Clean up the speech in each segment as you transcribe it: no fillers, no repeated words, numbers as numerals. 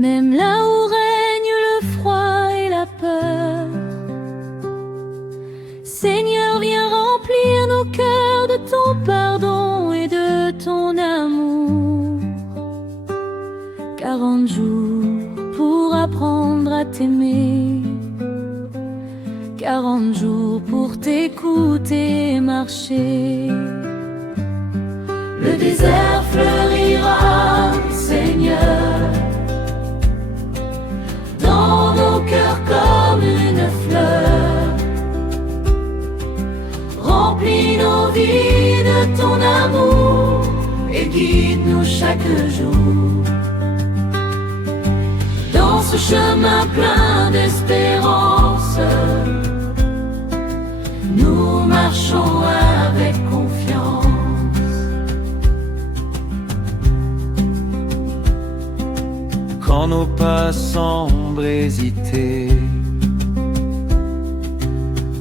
même là où règne le froid et la peur. Seigneur, viens remplir nos cœurs de ton pardon et de ton amour. 40 jours pour apprendre à t'aimer, 40 jours pour t'écouter et marcher. Le désert fleurira, Seigneur, dans nos cœurs comme une fleur. Remplis nos vies de ton amour et guide-nous chaque jour. Dans ce chemin plein d'espérance, nous marchons avec confiance. Quand nos pas semblent hésiter,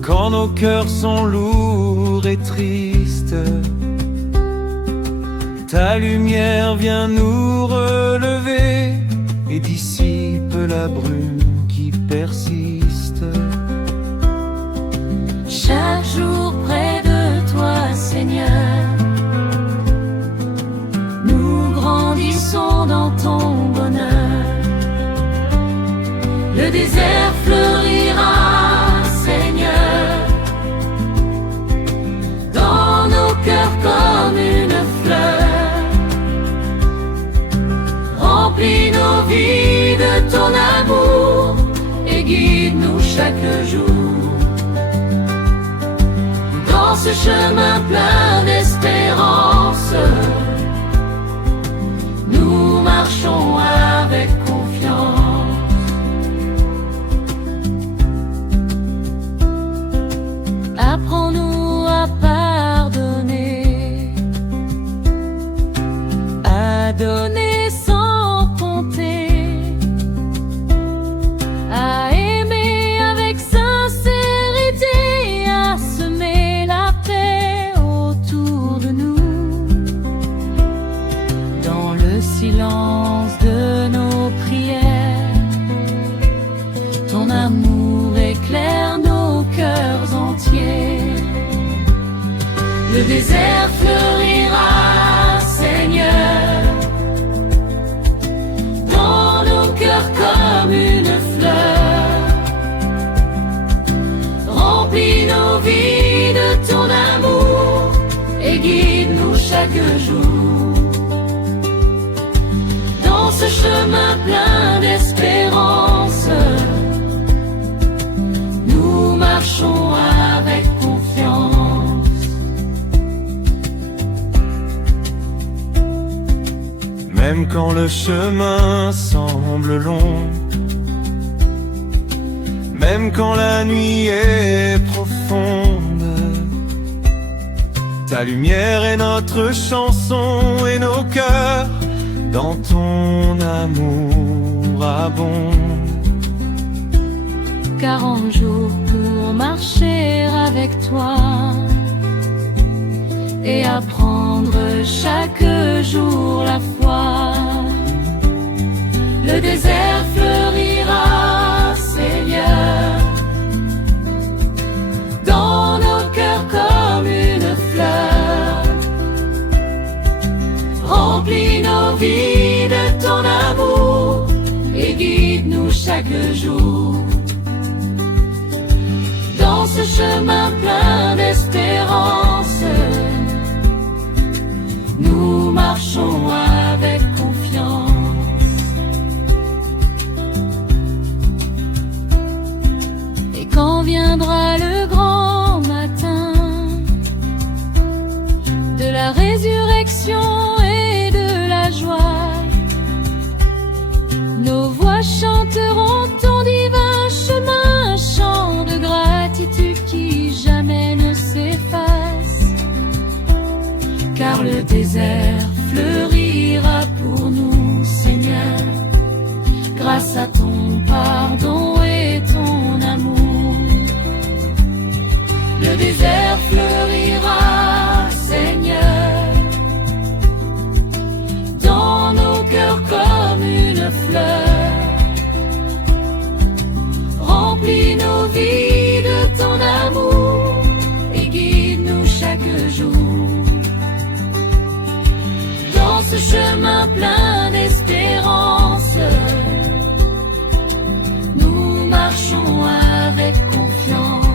quand nos cœurs sont lourds et tristes, ta lumière vient nous relever et dissipe la brume qui persiste. Chaque jour près de toi, Seigneur, nous grandissons dans ton bonheur. Le désert fleurira, Seigneur, dans nos cœurs comme une fleur. Remplis nos vies de ton amour et guide-nous chaque jour. Dans ce chemin plein d'espérance, nous marchons avec confiance. Apprends-nous à pardonner, à donner sans compter, à aimer avec sincérité, à semer la paix autour de nous. Dans le silence de nos prières, ton amour éclaire nos cœurs entiers. Le désert fleurira, Seigneur, dans nos cœurs comme une fleur. Remplis nos vies de ton amour et guide-nous chaque jour. Dans ce chemin plein d'espérance, nous marchons avec confiance. Même quand le chemin semble long, même quand la nuit est profonde, ta lumière est notre chanson et nos cœurs dans ton amour abondent. 40 jours pour marcher avec toi et apprendre chaque jour la foi. Le désert fleurira, Seigneur, dans nos cœurs comme une fleur. Remplis nos vies de ton amour et guide-nous chaque jour. Dans ce chemin plein d'espérance, nous marchons avec confiance. Et quand viendra le grand matin de la résurrection et de la joie, nos voix chanteront ton divin chemin, chant de gratitude qui jamais ne s'efface. Car le désert fleurira pour nous, Seigneur, grâce à ton pardon et ton amour. Le désert fleurira, Seigneur, dans nos cœurs comme une fleur. chemin plein d'espérance. Nous marchons avec confiance.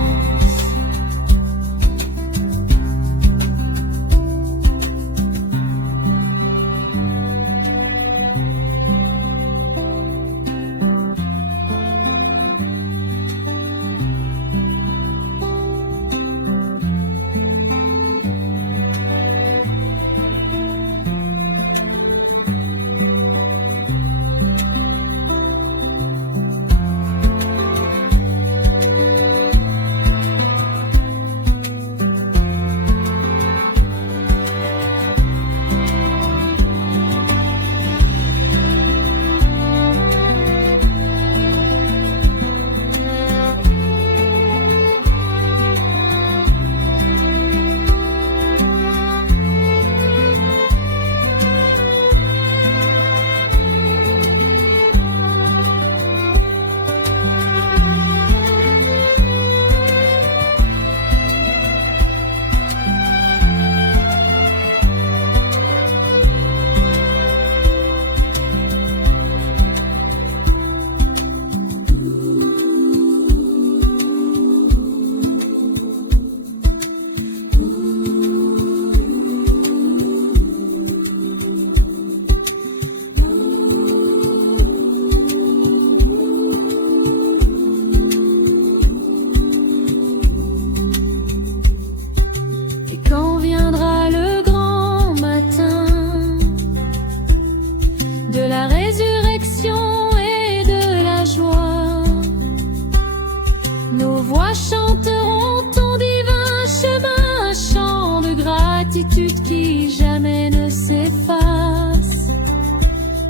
Chanteront ton divin chemin, un chant de gratitude qui jamais ne s'efface.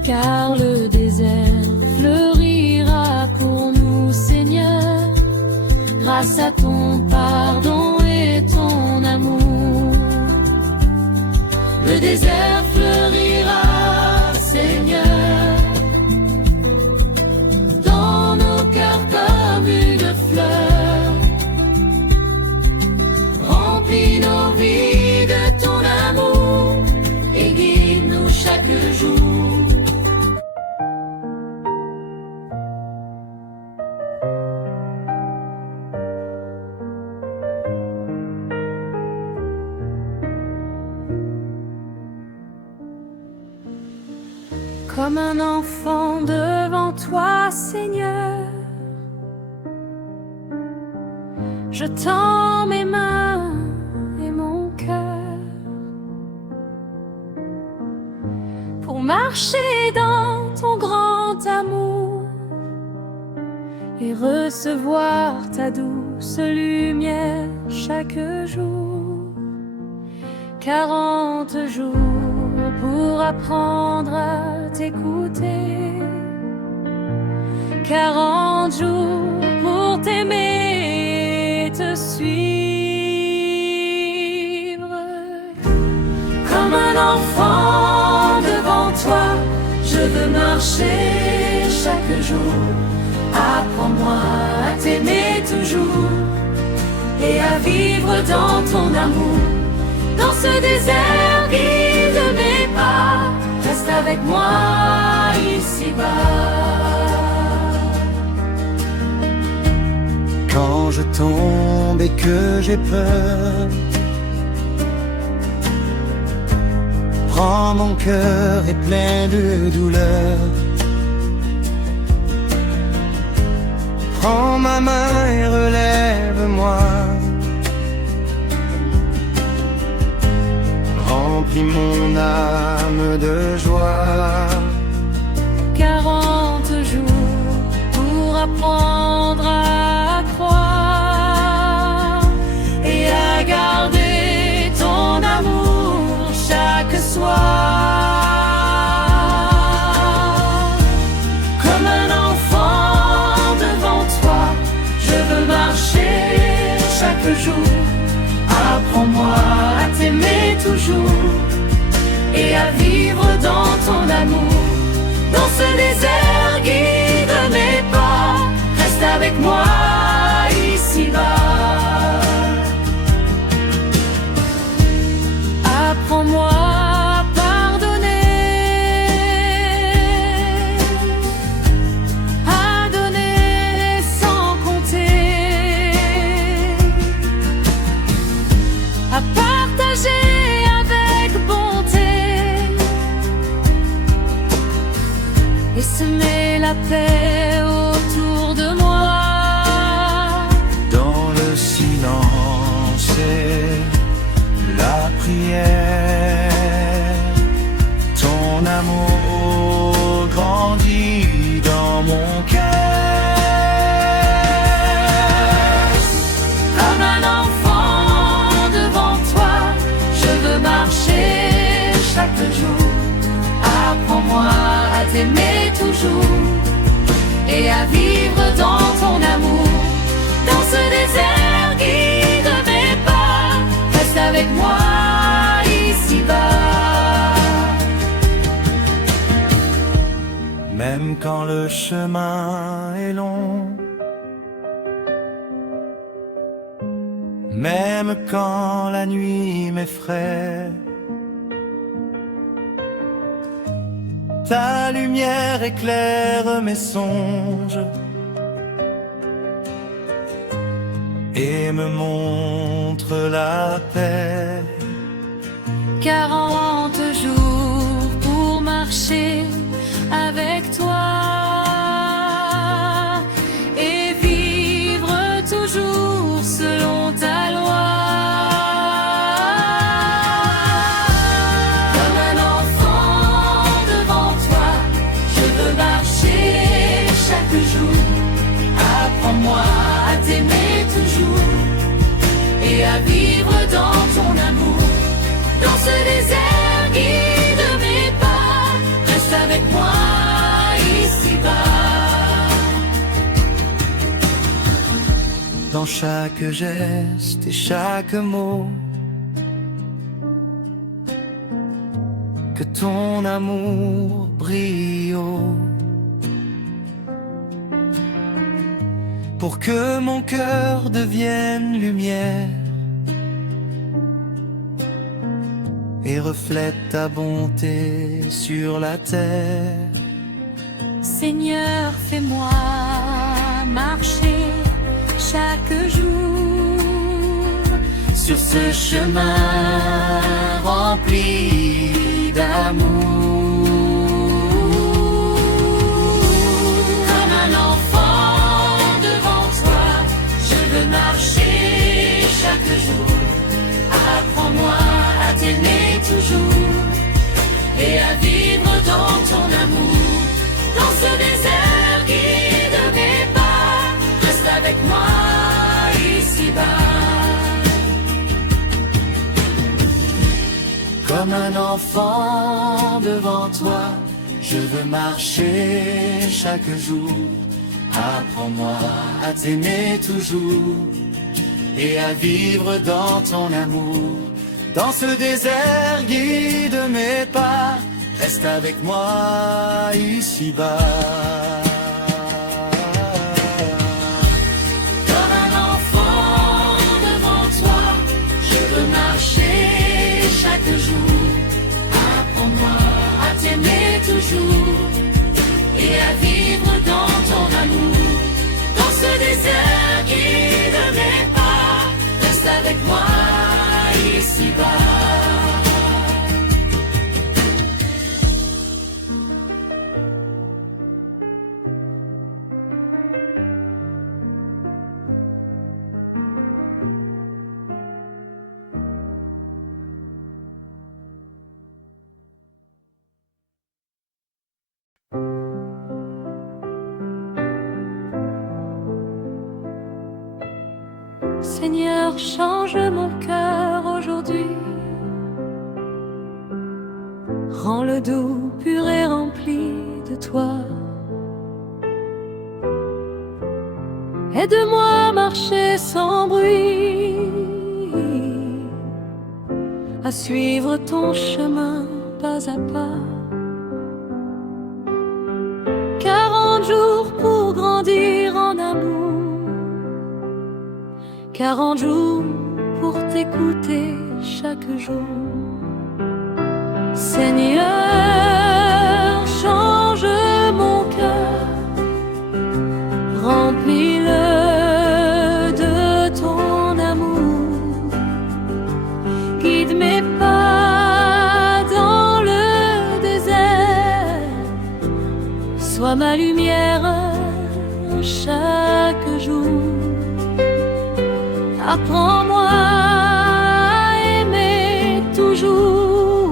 Car le désert fleurira pour nous, Seigneur, grâce à ton pardon et ton amour. Le désert fleurira, Seigneur, dans nos cœurs comme une fleur. Remplis nos vies de ton amour et guide-nous chaque jour. Comme un enfant devant toi, Seigneur, je tends mes mains et mon cœur pour marcher dans ton grand amour et recevoir ta douce lumière chaque jour. 40 jours pour apprendre à t'écouter, 40 jours pour t'aimer, te suivre. Comme un enfant devant toi, je veux marcher chaque jour. Apprends-moi à t'aimer toujours et à vivre dans ton amour. Dans ce désert, guide mes pas, reste avec moi ici-bas. Quand je tombe et que j'ai peur, prends mon cœur est plein de douleur. Prends ma main et relève-moi. Remplis mon âme de joie. 40 jours pour apprendre à croire et à garder ton amour chaque soir. Comme un enfant devant toi, je veux marcher chaque jour. Apprends-moi à t'aimer toujours et à vivre dans ton amour. Dans ce désert, guide mes pas, reste avec moi ici-bas. Apprends-moi à pardonner et semer la paix autour de moi. Dans le silence et la prière, ton amour grandit dans mon cœur. Comme un enfant devant toi, je veux marcher chaque jour. Apprends-moi à t'aimer toujours et à vivre dans ton amour. Dans ce désert, guide mes pas, reste avec moi ici-bas. Même quand le chemin est long, même quand la nuit m'effraie, ta lumière éclaire mes songes et me montre la paix. 40 jours pour marcher avec toi et vivre toujours selon ta loi. Comme un enfant devant toi, je veux marcher chaque jour. Apprends-moi à t'aimer toujours et à vivre dans ton amour. Dans ce désert, guide mes pas, reste avec moi ici-bas. Dans chaque geste et chaque mot, que ton amour brille haut, pour que mon cœur devienne lumière et reflète ta bonté sur la terre. Seigneur, fais-moi marcher chaque jour sur ce chemin rempli d'amour. Comme un enfant devant toi, je veux marcher chaque jour. Apprends-moi à t'aimer toujours et à vivre dans ton amour. Dans ce désert, guide mes pas, reste avec moi ici-bas. Comme un enfant devant toi, je veux marcher chaque jour. Apprends-moi à t'aimer toujours et à vivre dans ton amour. Dans ce désert, guide mes pas, reste avec moi ici-bas. Comme un enfant devant toi, je veux marcher chaque jour. Apprends-moi à t'aimer toujours et à vivre dans ton amour. Dans ce désert, guide mes pas, reste avec moi ici-bas. Seigneur, change mon cœur aujourd'hui. Rends-le doux, pur et rempli de toi. Aide-moi à marcher sans bruit, à suivre ton chemin pas à pas. 40 jours pour grandir en amour, 40 jours pour t'écouter chaque jour. Seigneur, change mon cœur, remplis-le de ton amour. Guide mes pas dans le désert, sois ma lumière chaque jour. Apprends-moi à aimer toujours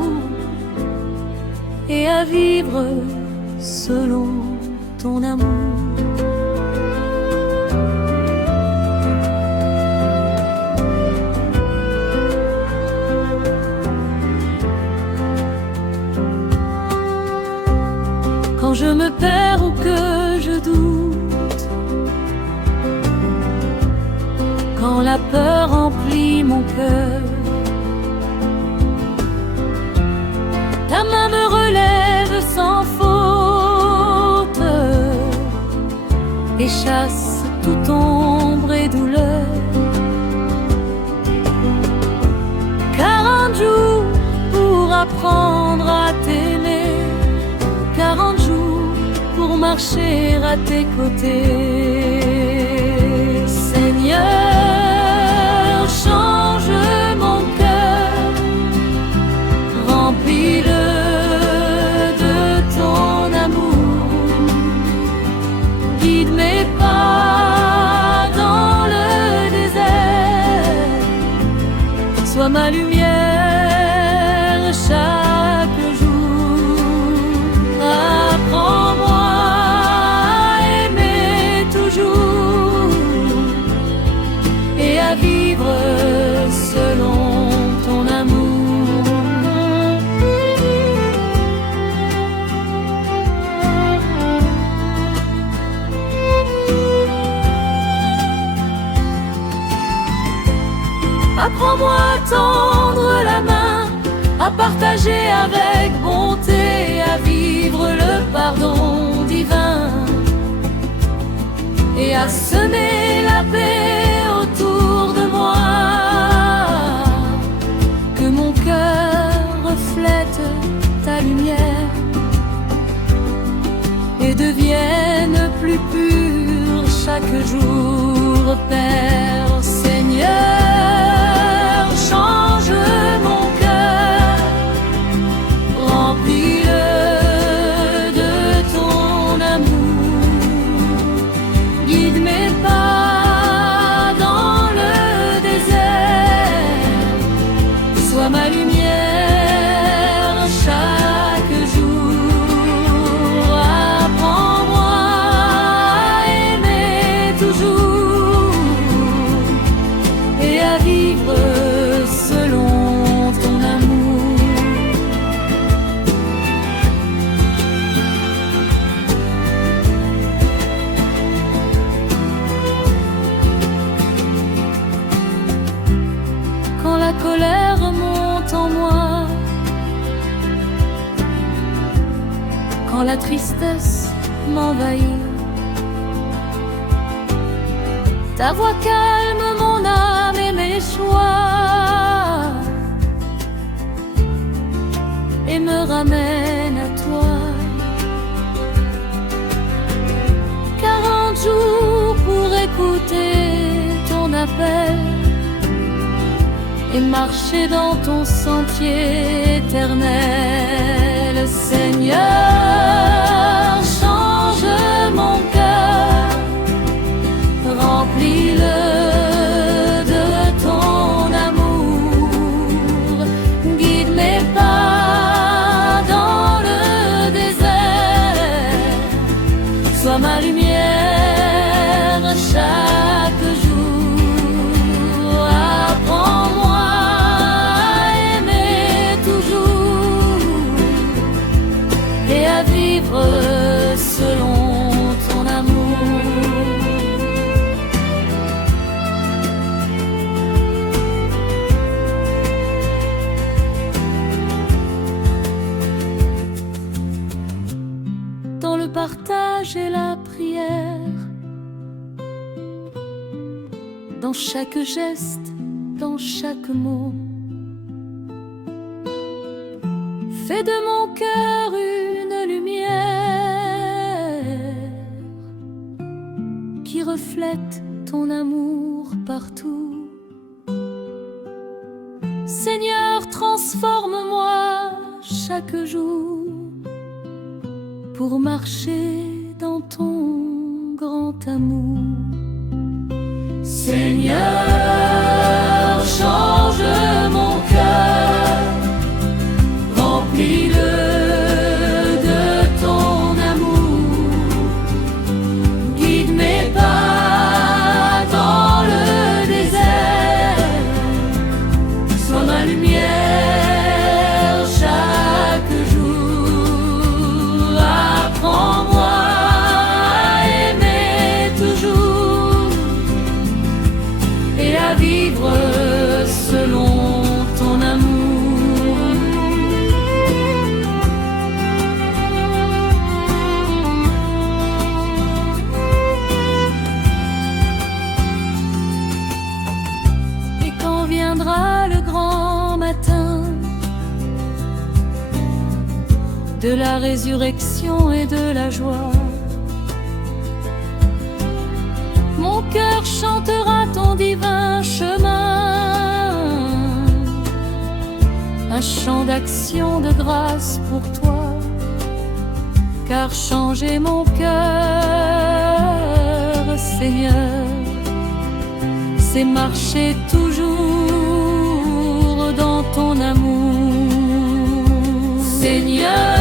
et à vivre selon ton amour. Quand je me perds ou que je doute, quand la peur remplit mon cœur, ta main me relève sans faute et chasse toute ombre et douleur. 40 jours pour apprendre à t'aimer, 40 jours pour marcher à tes côtés. Seigneur, change mon cœur, remplis-le de ton amour, guide mes pas dans le désert, sois ma lumière chaque jour. Apprends-moi à aimer toujours et à vivre selon ton amour. Apprends-moi à tendre la main, à partager avec bonté, à vivre le pardon divin et à semer la paix autour de moi. Que mon cœur reflète ta lumière et devienne plus pur chaque jour, Père. Seigneur, change mon cœur, remplis-le de ton amour, guide mes pas dans le désert, sois ma lumière chaque jour. Apprends-moi à aimer toujours et à vivre selon ton amour. Quand la colère monte en moi, quand la tristesse m'envahit, ta voix calme mon âme et mes choix et me ramène à toi. 40 jours pour écouter ton appel et marcher dans ton sentier éternel. Seigneur, change mon cœur, remplis-le de ton amour, guide mes pas dans le désert, sois ma lumière chaque jour. Apprends-moi à aimer toujours et à vivre selon ton amour. Dans le partage et la prière, dans chaque geste, dans chaque mot, fais de mon cœur une lumière qui reflète ton amour partout. Seigneur, transforme-moi chaque jour pour marcher dans ton grand amour. Seigneur, change mon cœur, remplis-le de ton amour, guide mes pas dans le désert, sois ma lumière chaque jour, apprends-moi à aimer toujours et à vivre selon ton amour. Et quand viendra le grand matin de la résurrection et de la joie, mon cœur chantera ton divin chemin, un chant d'action de grâce pour toi, car changer mon cœur, Seigneur, c'est marcher toujours dans ton amour. Seigneur,